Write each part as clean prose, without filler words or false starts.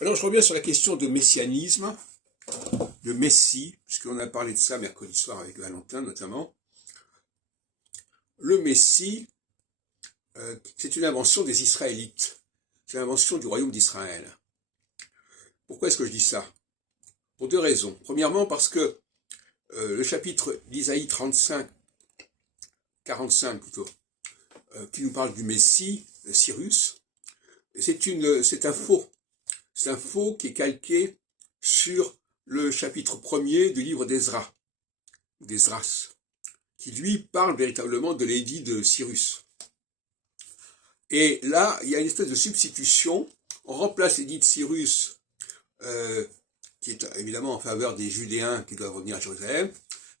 Alors, je reviens sur la question de messianisme, de Messie, puisqu'on a parlé de ça mercredi soir avec Valentin notamment. Le Messie, c'est une invention des Israélites. C'est l'invention du royaume d'Israël. Pourquoi est-ce que je dis ça? Pour deux raisons. Premièrement, parce que le chapitre d'Isaïe 35, 45 plutôt, qui nous parle du Messie, Cyrus, c'est un faux. C'est un faux qui est calqué sur le chapitre 1er du livre d'Esdras, qui lui parle véritablement de l'édit de Cyrus. Et là, il y a une espèce de substitution. On remplace l'édit de Cyrus, qui est évidemment en faveur des Judéens qui doivent revenir à Jérusalem,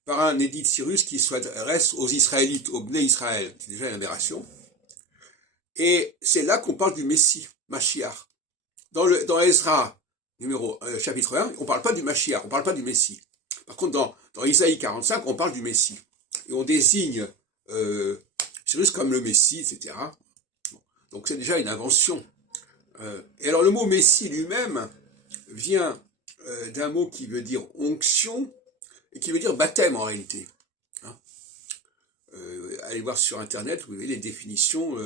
par un édit de Cyrus qui s'adresse aux Israélites, aux Bnei Israël. C'est déjà une aberration. Et c'est là qu'on parle du Messie, Mashiach. Dans Ezra, chapitre 1, on ne parle pas du Mashiach, on ne parle pas du Messie. Par contre, dans Isaïe 45, on parle du Messie. Et on désigne Cyrus comme le Messie, etc. Donc c'est déjà une invention. Et alors le mot Messie lui-même vient d'un mot qui veut dire onction et qui veut dire baptême en réalité. Hein, allez voir sur Internet, vous avez les définitions.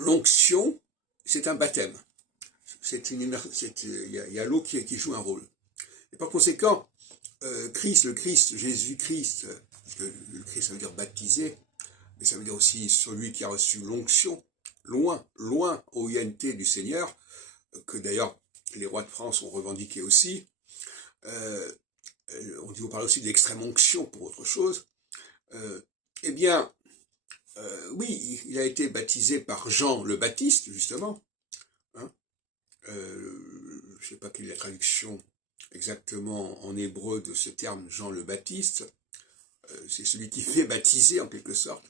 L'onction, c'est un baptême. Il y a l'eau qui joue un rôle. Et par conséquent, le Christ, Jésus-Christ, parce que le Christ ça veut dire baptisé, mais ça veut dire aussi celui qui a reçu l'onction, loin, OINT du Seigneur, que d'ailleurs les rois de France ont revendiqué aussi. On parle aussi de l'extrême onction pour autre chose. Eh bien, oui, il a été baptisé par Jean le Baptiste, justement. Hein, je ne sais pas quelle est la traduction exactement en hébreu de ce terme Jean le Baptiste. C'est celui qui fait baptiser en quelque sorte.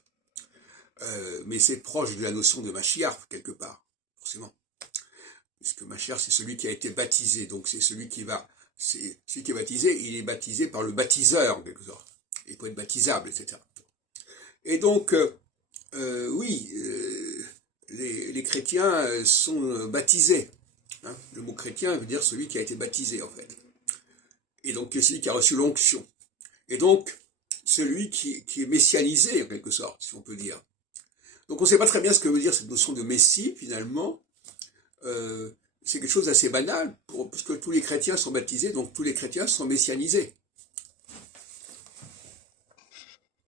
Mais c'est proche de la notion de Mashiach, quelque part, forcément. Puisque Mashiach, c'est celui qui a été baptisé. Donc c'est celui qui est baptisé, il est baptisé par le baptiseur, en quelque sorte. Il peut être baptisable, etc. Et donc, oui, les chrétiens sont baptisés. Hein. Le mot chrétien veut dire celui qui a été baptisé, en fait. Et donc, celui qui a reçu l'onction. Et donc, celui qui est messianisé, en quelque sorte, si on peut dire. Donc, on ne sait pas très bien ce que veut dire cette notion de messie, finalement. C'est quelque chose d'assez banal, puisque tous les chrétiens sont baptisés, donc tous les chrétiens sont messianisés.